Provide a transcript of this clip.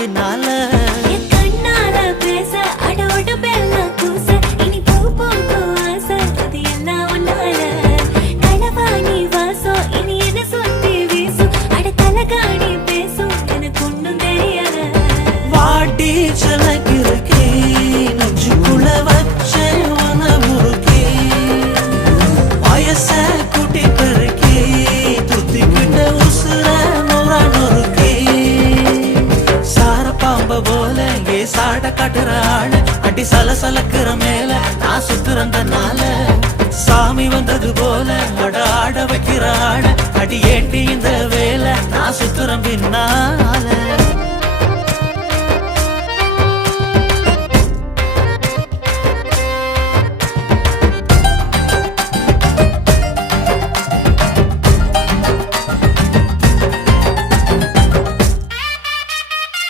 பின்னால கண்ணால பேச அடோட பெல்லாம் கூச இனி பூ பூக்கும் ஆசை அது எல்லாம் ஒன்னால களவாணி வாசம் இனி என்ன சுத்தி வீசும் அட தலகாணி பேசும் எனக்கு ஒன்றும் தெரியல வாட்டி சலக்கிருக்கே நெஞ்சுக்குள்ள வச்ச முறுக்கே வயச குட்டி பெருக்கே துத்திக்கிட்ட உசுர நொறுக்கே சார பாம்ப போல ஏ சாட காட்டுற ஆள அடி சலசலக்கிற மேல நான் சுத்துறந்தனால சாமி வந்தது போல அட ஆட வைக்கிற ஆட அடி ஏண்டி இந்த வேலை நான் சுத்துறேன் பின்னால